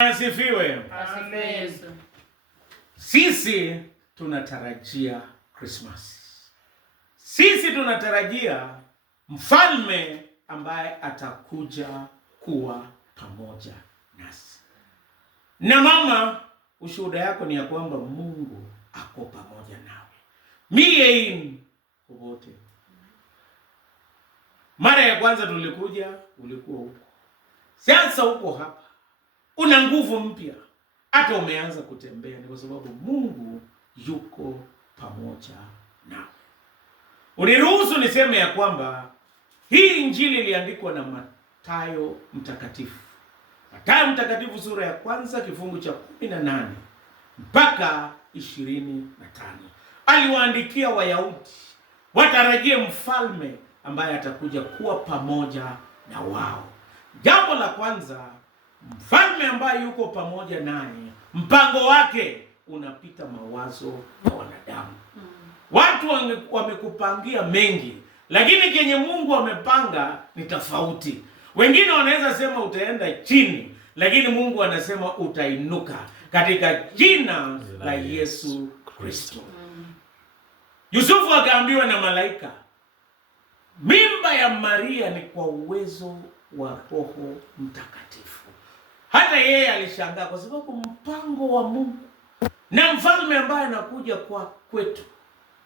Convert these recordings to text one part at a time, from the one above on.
Asifiwe. Sisi tunatarajia Christmas. Sisi tunatarajia mfalme ambaye atakuja kuwa pamoja nasi. Na mama, ushuhuda yako ni ya kwamba Mungu ako pamoja nawe. Mie wote. Mara ya kwanza tulikuja, ulikuwa huko. Sasa uko hapa. Una nguvu mpya. Hata umeanza kutembea, ni kwa sababu Mungu yuko pamoja nawe. Uniruhusu niseme ya kwamba hii injili iliandikwa na Mathayo mtakatifu. Mathayo mtakatifu sura ya kwanza kifungu cha 18 mpaka 25. Aliwaandikia Wayahudi watarajie mfalme ambaye atakuja kuwa pamoja na wao. Jambo la kwanza, mfalme ambaye yuko pamoja naye, mpango wake unapita mawazo ya wanadamu. Watu wamekupangia mengi, lakini kenye Mungu amepanga ni tofauti. Wengine wanaweza sema utaenda chini, lakini Mungu anasema utainuka katika jina la Yesu Kristo. Yusufu akaambiwa na malaika, mimba ya Maria ni kwa uwezo wa Roho Mtakatifu. Hata yeye alishangaa kwa sababu mpango wa Mungu na mfalme ambaye anakuja kwa kwetu,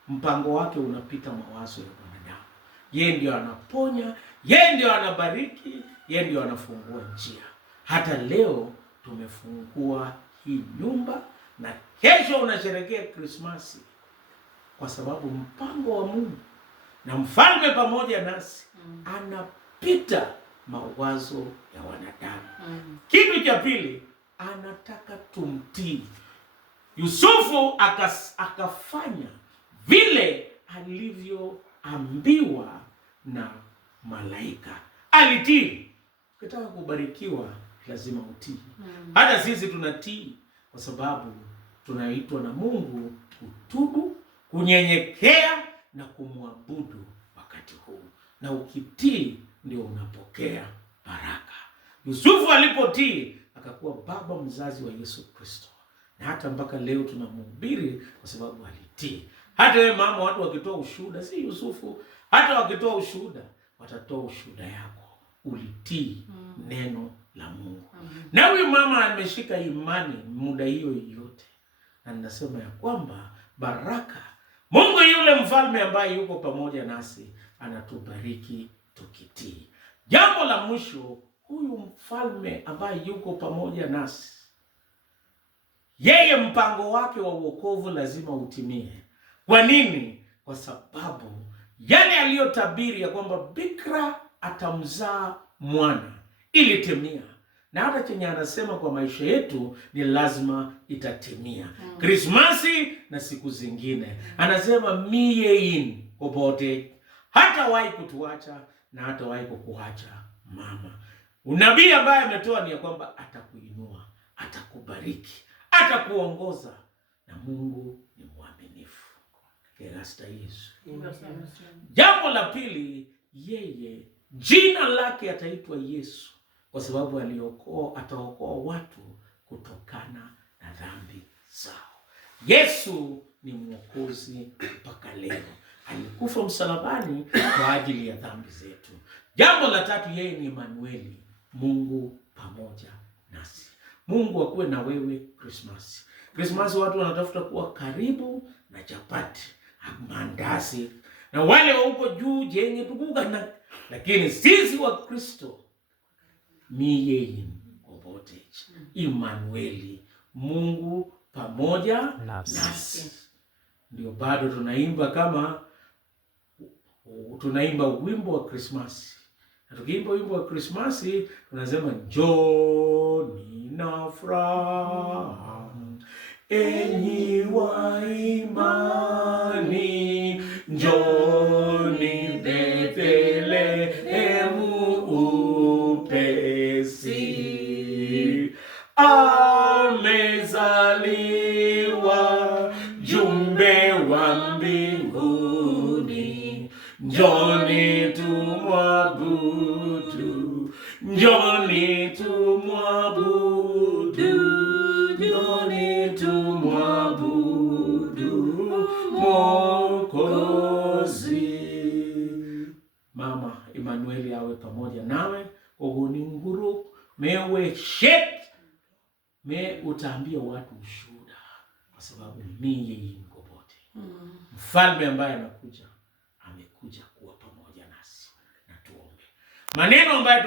mpango wake unapita mawazo ya wanadamu. Yeye ndio anaponya, yeye ndio anabariki, yeye ndio anafungua njia. Hata leo tumefungua hii nyumba na kesho unasherehekea Krismasi kwa sababu mpango wa Mungu na mfalme pamoja nasi anapita mawazo ya wanadamu. Kitu cha pili, anataka tumtii. Yusufu akafanya vile alivyoambiwa na malaika. Alitii. Ukitaka kubarikiwa lazima utii. Hata sisi tunatii kwa sababu tunaitwa na Mungu kutubu, kunyenyekea na kumwabudu wakati huu. Na ukitii ndio unapokea baraka. Yusufu alipotii akakuwa baba mzazi wa Yesu Kristo. Na hata mpaka leo tunamhubiri kwa sababu alitii. Hata wewe mama, watu wakitoa ushuhuda, si Yusufu, hata wakitoa ushuhuda, watatoa ushuhuda yako. Ulitii neno la Mungu. Na huyu mama ameshika imani muda hiyo yote. Na ninasema ya kwamba baraka, Mungu yule mfalme ambaye yuko pamoja nasi anatubariki tukitii. Jambo la mwisho, huyu mfalme ambaye yuko pamoja nasi, yeye mpango wake wa wokovu lazima utimie. Kwa nini? Kwa sababu yale aliyotabiri ya kwamba bikira atamzaa mwana ilitimia. Na hata chenye anasema kwa maisha yetu ni lazima itatimia. Krismasi na siku zingine. Anasema mie popote. Hata wahi kutuacha na hata wahi kukuacha mama. Unabii ambaye ametoa ni ya kwamba atakuinua, atakubariki, atakuongoza, na Mungu ni mwaminifu. Kerasta Yesu. Jambo la pili, yeye jina lake ataitwa Yesu kwa sababu ataokoa watu kutokana na dhambi zao. Yesu ni mwokozi mpaka leo. Alikufa msalabani kwa ajili ya dhambi zetu. Jambo la tatu, yeye ni Emanueli, Mungu pamoja nasi. Mungu akuwe na wewe Krismasi. Krismasi watu wanatafuta kuwa karibu na chapati, mandazi, na wale wa huko juu jenye tukugana. Lakini sisi wa Kristo mie popote. Emanueli, Mungu pamoja nasi. Ndio bado tunaimba wimbo wa Krismasi. Na tukiimba wimbo wa Krismasi tunasema njoni na furaha enyi wa imani, njoni Bethlehemu upesi. Amezaliwa jumbe wa mbinguni, njoni tumwabudu, njoni tumwabudu. Mwokozi. Mama Emmanuel awe pamoja nawe. Ogoni nguru mewe shet me utaambia watu ushuhuda, kwa sababu mimi yeye Mkobote mfalme ambaye amekuja kuwa pamoja nasi. Na tuombe maneno ambayo